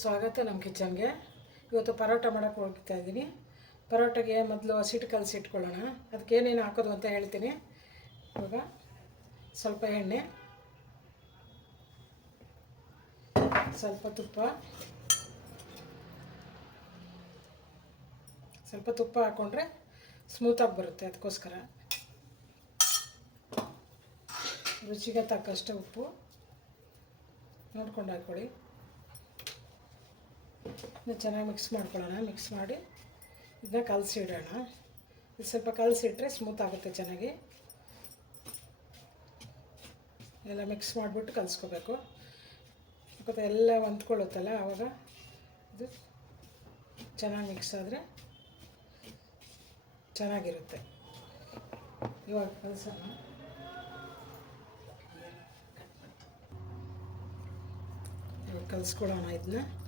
ಸ್ವಾಗತ ನಮ್ಮ ಕಿಚನ್ಗೆ. ಇವತ್ತು ಪರೋಟ ಮಾಡೋಕ್ಕೆ ಹೋಗ್ತಾ ಇದ್ದೀನಿ. ಪರೋಟಗೆ ಮೊದಲು ಹಸಿಟ್ಟು ಕಲಸಿ ಇಟ್ಕೊಳ್ಳೋಣ. ಅದಕ್ಕೆ ಏನೇನು ಹಾಕೋದು ಅಂತ ಹೇಳ್ತೀನಿ. ಇವಾಗ ಸ್ವಲ್ಪ ಎಣ್ಣೆ, ಸ್ವಲ್ಪ ತುಪ್ಪ ಸ್ವಲ್ಪ ತುಪ್ಪ ಹಾಕ್ಕೊಂಡ್ರೆ ಸ್ಮೂತಾಗಿ ಬರುತ್ತೆ ಅದಕ್ಕೋಸ್ಕರ. ರುಚಿಗೆ ತಕ್ಕಷ್ಟು ಉಪ್ಪು ನೋಡ್ಕೊಂಡು ಹಾಕ್ಕೊಳ್ಳಿ ಇದನ್ನ ಚೆನ್ನಾಗಿ ಮಿಕ್ಸ್ ಮಾಡ್ಕೊಳ್ಳೋಣ ಮಿಕ್ಸ್ ಮಾಡಿ. ಇದನ್ನ ಕಲಸಿ ಇಡೋಣ ಇದು ಸ್ವಲ್ಪ ಕಲಸಿಟ್ರೆ ಸ್ಮೂತ್ ಆಗುತ್ತೆ ಚೆನ್ನಾಗಿ. ಎಲ್ಲ ಮಿಕ್ಸ್ ಮಾಡಿಬಿಟ್ಟು ಕಲಿಸ್ಕೋಬೇಕು. ಯಾಕಂದರೆ ಎಲ್ಲ ಹೊಂದ್ಕೊಳ್ಳುತ್ತಲ್ಲ ಆವಾಗ ಇದು ಚೆನ್ನಾಗಿ ಮಿಕ್ಸ್ ಆದರೆ ಚೆನ್ನಾಗಿರುತ್ತೆ. ಇವಾಗ ಕಲಸೋಣ. ಕಲಿಸ್ಕೊಳ್ಳೋಣ ಇದನ್ನ.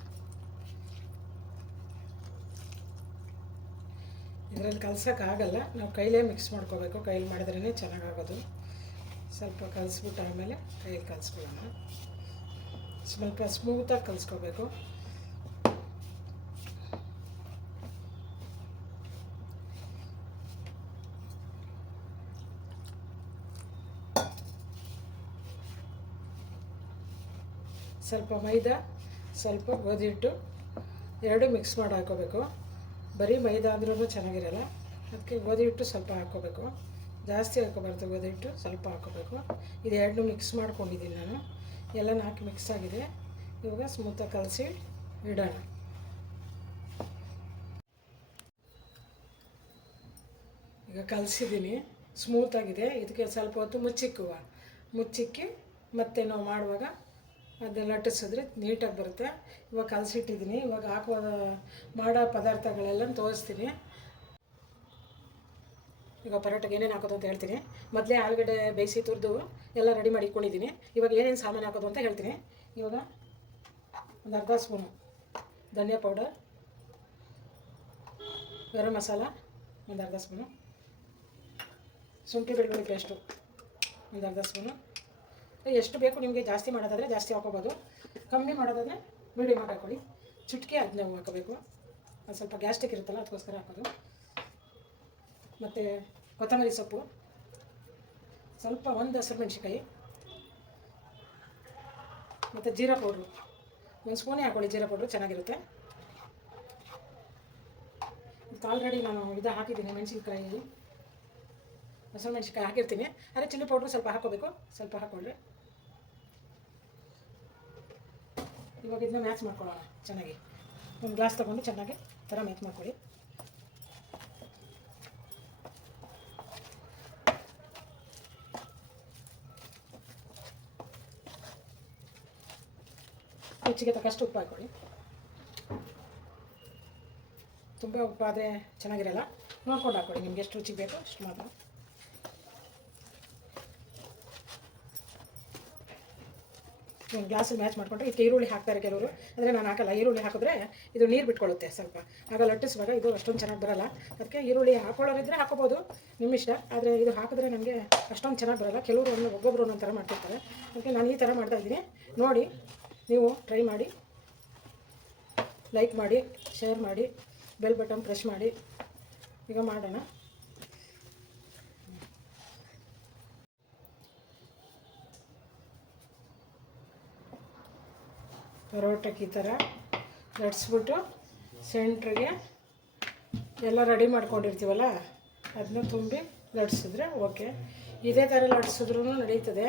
ಇದರಲ್ಲಿ ಕಲ್ಸೋಕ್ಕಾಗಲ್ಲ ನಾವು ಕೈಲೇ ಮಿಕ್ಸ್ ಮಾಡ್ಕೋಬೇಕು. ಕೈಲಿ ಮಾಡಿದ್ರೇ ಚೆನ್ನಾಗಾಗೋದು. ಸ್ವಲ್ಪ ಕಲಿಸ್ಬಿಟ್ಟು ಆಮೇಲೆ ಕೈಲಿ ಕಲಿಸ್ಕೊಳ್ಳೋಣ ಸ್ವಲ್ಪ ಸ್ಮೂತಾಗಿ ಕಲಿಸ್ಕೋಬೇಕು. ಸ್ವಲ್ಪ ಮೈದಾ, ಸ್ವಲ್ಪ ಗೋಧಿ ಹಿಟ್ಟು ಎರಡು ಮಿಕ್ಸ್ ಮಾಡಿ ಹಾಕೋಬೇಕು. ಬರೀ ಮೈದಾ ಅಂದ್ರೂ ಚೆನ್ನಾಗಿರಲ್ಲ. ಅದಕ್ಕೆ ಗೋಧಿ ಹಿಟ್ಟು ಸ್ವಲ್ಪ ಹಾಕ್ಕೋಬೇಕು. ಜಾಸ್ತಿ ಹಾಕೋಬಾರ್ದು ಗೋಧಿ ಹಿಟ್ಟು, ಸ್ವಲ್ಪ ಹಾಕೋಬೇಕು ಇದು ಎರಡನ್ನೂ ಮಿಕ್ಸ್ ಮಾಡ್ಕೊಂಡಿದ್ದೀನಿ ನಾನು. ಎಲ್ಲ ಹಾಕಿ ಮಿಕ್ಸ್ ಆಗಿದೆ. ಇವಾಗ ಸ್ಮೂತಾಗಿ ಕಲಸಿ ಇಡೋಣ. ಈಗ ಕಲಸಿದ್ದೀನಿ. ಸ್ಮೂತಾಗಿದೆ ಇದಕ್ಕೆ ಸ್ವಲ್ಪ ಹೊತ್ತು ಮುಚ್ಚಿಕ್ಕುವ. ಮುಚ್ಚಿಕ್ಕಿ ಮತ್ತೆ ನಾವು ಮಾಡುವಾಗ ಅದನ್ನ ಲಟ್ಟಿಸಿದ್ರೆ ನೀಟಾಗಿ ಬರುತ್ತೆ. ಇವಾಗ ಕಲಸಿಟ್ಟಿದ್ದೀನಿ ಇವಾಗ ಹಾಕುವ ಮಾಡೋ ಪದಾರ್ಥಗಳೆಲ್ಲ ತೋರಿಸ್ತೀನಿ. ಈಗ ಪರೋಟಕ್ಕೆ ಏನೇನು ಹಾಕೋದು ಅಂತ ಹೇಳ್ತೀನಿ. ಮೊದಲೇ ಆಲೂಗಡ್ಡೆ ಬೇಯಿಸಿ ತುರಿದು ಎಲ್ಲ ರೆಡಿ ಮಾಡಿ ಇಟ್ಕೊಂಡಿದ್ದೀನಿ ಇವಾಗ ಏನೇನು ಸಾಮಾನು ಹಾಕೋದು ಅಂತ ಹೇಳ್ತೀನಿ. ಇವಾಗ ಒಂದು ಅರ್ಧ ಸ್ಪೂನು ಧನಿಯಾ ಪೌಡರ್ ಗರಂ ಮಸಾಲ, ಒಂದು ಅರ್ಧ ಸ್ಪೂನು. ಶುಂಠಿ ಬೆಳ್ಳುಳ್ಳಿ ಪೇಸ್ಟು ಒಂದು ಅರ್ಧ ಸ್ಪೂನು. ಎಷ್ಟು ಬೇಕು ನಿಮಗೆ ಜಾಸ್ತಿ ಮಾಡೋದಾದರೆ ಜಾಸ್ತಿ ಹಾಕೋಬೋದು. ಕಮ್ಮಿ ಮಾಡೋದಾದರೆ ಮೀಡಿಯಮ್ ಹಾಕೊಳ್ಳಿ. ಚುಟ್ಕಿ ಅದನ್ನ ಹಾಕೋಬೇಕು. ಅದು ಸ್ವಲ್ಪ ಗ್ಯಾಸ್ಟಿಕ್ ಇರುತ್ತಲ್ಲ, ಅದಕ್ಕೋಸ್ಕರ ಹಾಕೋದು. ಮತ್ತು ಕೊತ್ತಂಬರಿ ಸೊಪ್ಪು. ಸ್ವಲ್ಪ ಒಂದು ಹಸಿರು ಮೆಣಸಿನ್ಕಾಯಿ. ಮತ್ತು ಜೀರಾ ಪೌಡ್ರು. ಒಂದು ಸ್ಪೂನೇ ಹಾಕೊಳ್ಳಿ, ಜೀರಾ ಪೌಡ್ರು ಚೆನ್ನಾಗಿರುತ್ತೆ. ಆಲ್ರೆಡಿ ನಾನು ಇದು ಹಾಕಿದ್ದೀನಿ, ಮೆಣಸಿನ್ಕಾಯಿ. ಹಸಿರು ಮೆಣಸಿನ್ಕಾಯಿ ಹಾಕಿರ್ತೀನಿ. ಅದೇ ಚಿಲ್ಲಿ ಪೌಡ್ರು ಸ್ವಲ್ಪ ಹಾಕೋಬೇಕು. ಸ್ವಲ್ಪ ಹಾಕ್ಕೊಂಡ್ರೆ ಇವಾಗ ಇದನ್ನ ಮ್ಯಾಚ್ ಮಾಡ್ಕೊಳ್ಳೋಣ, ಚೆನ್ನಾಗಿ. ಒಂದು ಗ್ಲಾಸ್ ತಗೊಂಡು ಚೆನ್ನಾಗಿ ಥರ ಮ್ಯಾಚ್ ಮಾಡ್ಕೊಳ್ಳಿ. ರುಚಿಗೆ ತಕ್ಕಷ್ಟು ಉಪ್ಪು ಹಾಕ್ಕೊಳ್ಳಿ. ತುಂಬ ಉಪ್ಪು ಆದರೆ ಚೆನ್ನಾಗಿರಲ್ಲ. ನೋಡ್ಕೊಂಡು ಹಾಕೊಳ್ಳಿ ನಿಮ್ಗೆ ಎಷ್ಟು ರುಚಿಗೆ ಬೇಕೋ ಅಷ್ಟು ಮಾತ್ರ. ಗ್ಲಾಸ್ ಮ್ಯಾಚ್ ಮಾಡಿಕೊಂಡ್ರೆ ಇದಕ್ಕೆ ಈರುಳ್ಳಿ ಹಾಕ್ತಾರೆ ಕೆಲವರು. ಅಂದರೆ ನಾನು ಹಾಕಲ್ಲ. ಈರುಳ್ಳಿ ಹಾಕಿದ್ರೆ ಇದು ನೀರು ಬಿಟ್ಕೊಳ್ಳುತ್ತೆ ಸ್ವಲ್ಪ. ಆಗ ಲಟ್ಟಿಸುವಾಗ ಇದು ಅಷ್ಟೊಂದು ಚೆನ್ನಾಗಿ ಬರಲ್ಲ. ಅದಕ್ಕೆ ಈರುಳ್ಳಿ ಹಾಕೊಳ್ಳೋರಿದ್ರೆ ಹಾಕೋಬೋದು. ನಿಮ್ಮ ಇಷ್ಟ. ಆದರೆ ಇದು ಹಾಕಿದ್ರೆ ನನಗೆ ಅಷ್ಟೊಂದು ಚೆನ್ನಾಗಿ ಬರಲ್ಲ. ಕೆಲವರು ಒಂದು ಒಬ್ಬೊಬ್ಬರು ಒಂದೊಂದು ಥರ ಮಾಡ್ತಿರ್ತಾರೆ. ಅದಕ್ಕೆ ನಾನು ಈ ಥರ ಮಾಡ್ತಾಯಿದ್ದೀನಿ ನೋಡಿ, ನೀವು ಟ್ರೈ ಮಾಡಿ. ಲೈಕ್ ಮಾಡಿ ಶೇರ್ ಮಾಡಿ. ಬೆಲ್ ಬಟನ್ ಪ್ರೆಸ್ ಮಾಡಿ. ಈಗ ಮಾಡೋಣ. ಪರೋಟಕ್ಕೆ ಈ ಥರ ಲಟ್ಸ್ಬಿಟ್ಟು ಸೆಂಟ್ರಿಗೆ ಎಲ್ಲ ರೆಡಿ ಮಾಡ್ಕೊಂಡಿರ್ತೀವಲ್ಲ, ಅದನ್ನ ತುಂಬಿ ಲಟ್ಸಿದ್ರೆ ಓಕೆ. ಇದೇ ಥರ ಲಟ್ಸಿದ್ರೂ ನಡೀತದೆ.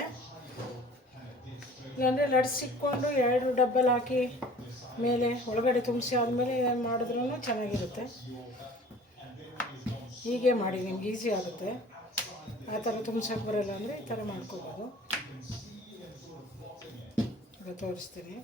ಇಲ್ಲಾಂದರೆ ಲಟ್ಸಿಕ್ಕೊಂಡು ಎರಡು ಡಬ್ಬಲ್ ಹಾಕಿ ಮೇಲೆ ಒಳಗಡೆ ತುಂಬಿಸಿ ಆದಮೇಲೆ ಮಾಡಿದ್ರೂ ಚೆನ್ನಾಗಿರುತ್ತೆ. ಹೀಗೆ ಮಾಡಿ, ನಿಮ್ಗೆ ಈಸಿ ಆಗುತ್ತೆ. ಆ ಥರ ತುಂಬಿಸೋಕೆ ಬರೋಲ್ಲ ಅಂದರೆ ಈ ಥರ ಮಾಡ್ಕೋಬೋದು. ಈಗ ತೋರಿಸ್ತೀನಿ.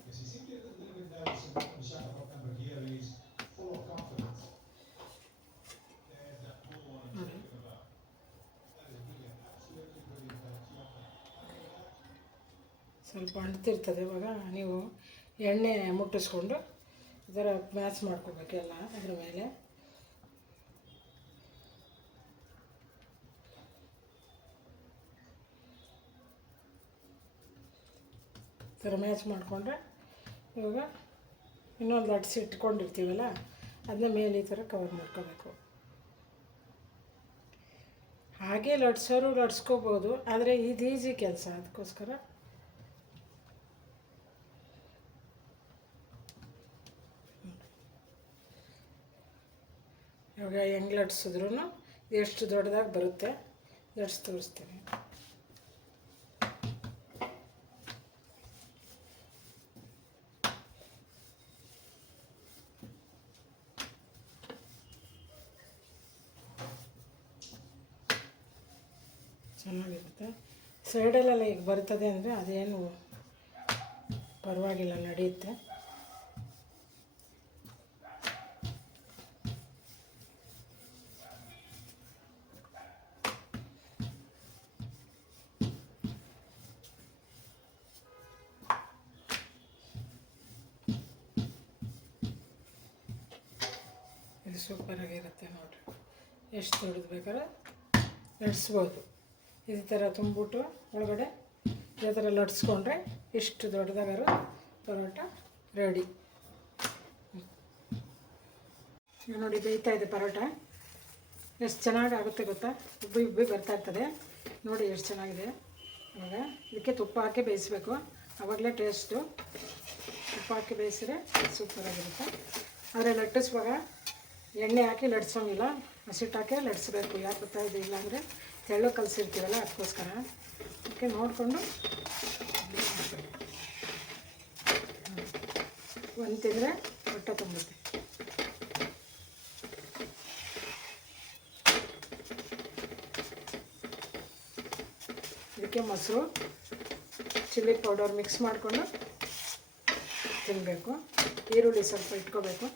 ಸ್ವಲ್ಪ ಅಂಟ್ತಿರ್ತದೆ ಇವಾಗ. ನೀವು ಎಣ್ಣೆ ಮುಟ್ಟಿಸ್ಕೊಂಡು ಇದರ ಮ್ಯಾಚ್ ಮಾಡ್ಕೋಬೇಕೆಲ್ಲ ಅದ್ರ ಮೇಲೆ. ಈ ಥರ ಮ್ಯಾಚ್ ಮಾಡಿಕೊಂಡ್ರೆ ಇವಾಗ ಇನ್ನೊಂದು ಲಟ್ಸಿ ಇಟ್ಕೊಂಡಿರ್ತೀವಲ್ಲ, ಅದನ್ನ ಮೇಲೆ ಈ ಥರ ಕವರ್ ಮಾಡ್ಕೋಬೇಕು. ಹಾಗೆ ಲಟ್ಸೋರು ಲಟ್ಸ್ಕೋಬೋದು ಆದರೆ ಇದು ಈಸಿ ಕೆಲಸ ಅದಕ್ಕೋಸ್ಕರ ಇವಾಗ ಹೆಂಗೆ ಲಟ್ಸಿದ್ರು ಎಷ್ಟು ದೊಡ್ಡದಾಗಿ ಬರುತ್ತೆ ಲಟ್ಸ್ ತೋರಿಸ್ತೀನಿ. ಚೆನ್ನಾಗಿರುತ್ತೆ. ಸೈಡಲ್ಲೆಲ್ಲ ಈಗ ಬರ್ತದೆ ಅಂದರೆ ಅದೇನು ಪರವಾಗಿಲ್ಲ, ನಡೆಯುತ್ತೆ. ಇದು ಸೂಪರಾಗಿರುತ್ತೆ ನೋಡಿರಿ. ಎಷ್ಟು ದೊಡ್ಡದು ಬೇಕಾದ್ರೆ ಲಟ್ಸ್ಬೋದು ಇದೇ ಥರ ತುಂಬಿಬಿಟ್ಟು ಒಳಗಡೆ ಇದೇ ಥರ ಲಟ್ಸ್ಕೊಂಡ್ರೆ ಇಷ್ಟು ದೊಡ್ಡದಾಗಾರು ಪರೋಟ ರೆಡಿ ನೋಡಿ ಬೇಯ್ತಾ ಇದೆ ಪರೋಟ. ಎಷ್ಟು ಚೆನ್ನಾಗಿ ಆಗುತ್ತೆ ಗೊತ್ತಾ? ಉಬ್ಬಿ ಉಬ್ಬಿ ಬರ್ತಾ ಇರ್ತದೆ. ನೋಡಿ ಎಷ್ಟು ಚೆನ್ನಾಗಿದೆ. ಇವಾಗ ಇದಕ್ಕೆ ತುಪ್ಪ ಹಾಕಿ ಬೇಯಿಸ್ಬೇಕು. ಆವಾಗಲೇ ಟೇಸ್ಟು ತುಪ್ಪ ಹಾಕಿ ಬೇಯಿಸಿದ್ರೆ ಸೂಪರಾಗಿರುತ್ತೆ ಆದರೆ ಲಟ್ಟಿಸುವಾಗ ಎಣ್ಣೆ ಹಾಕಿ ಲಟ್ಸೋಂಗಿಲ್ಲ. ಹಸಿಟ್ಟು ಹಾಕಿ ಲಟ್ಸ್ಬೇಕು. ಯಾಕೆ ಗೊತ್ತಾ? ಇದೆ ಇಲ್ಲಾಂದರೆ ತೆಳ್ಳು ಕಲಸಿರ್ತೀವಲ್ಲ ಅದಕ್ಕೋಸ್ಕರ? ಅದಕ್ಕೆ ನೋಡಿಕೊಂಡು. ಒಂದು ತಿಂದರೆ ಹೊಟ್ಟೆ ತುಂಬುತ್ತೆ ಇದಕ್ಕೆ ಮೊಸರು, ಚಿಲ್ಲಿ ಪೌಡರ್ ಮಿಕ್ಸ್ ಮಾಡಿಕೊಂಡು ತಿನ್ನಬೇಕು ಈರುಳ್ಳಿ ಸ್ವಲ್ಪ ಇಟ್ಕೋಬೇಕು.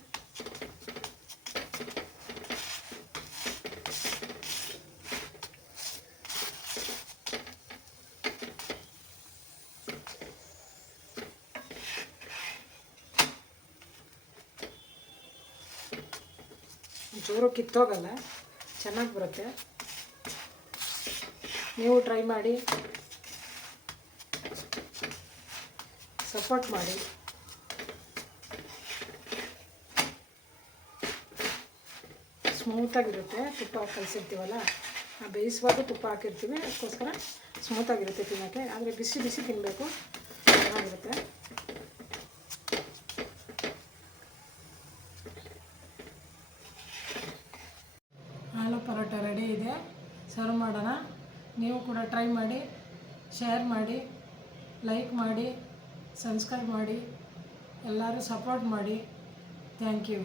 ಒಂಚೂರು ಕಿತ್ತೋಗಲ್ಲ. ಚೆನ್ನಾಗಿ ಬರುತ್ತೆ. ನೀವು ಟ್ರೈ ಮಾಡಿ. ಸಪೋರ್ಟ್ ಮಾಡಿ. ಸ್ಮೂತಾಗಿರುತ್ತೆ ತುಪ್ಪ ಕಲಿಸಿರ್ತೀವಲ್ಲ ಬೇಯಿಸುವಾಗ ತುಪ್ಪ ಹಾಕಿರ್ತೀವಿ. ಅದಕ್ಕೋಸ್ಕರ ಸ್ಮೂತಾಗಿರುತ್ತೆ ತಿನ್ನೋಕ್ಕೆ. ಆದರೆ ಬಿಸಿ ಬಿಸಿ ತಿನ್ನಬೇಕು ಚೆನ್ನಾಗಿರುತ್ತೆ ಆಲೂ ಪರೋಟ ಸರ್ವ್ ಮಾಡೋಣ. ನೀವು ಕೂಡ ಟ್ರೈ ಮಾಡಿ ಶೇರ್ ಮಾಡಿ ಲೈಕ್ ಮಾಡಿ ಸಬ್ಸ್ಕ್ರೈಬ್ ಮಾಡಿ, ಎಲ್ಲರೂ ಸಪೋರ್ಟ್ ಮಾಡಿ. Thank you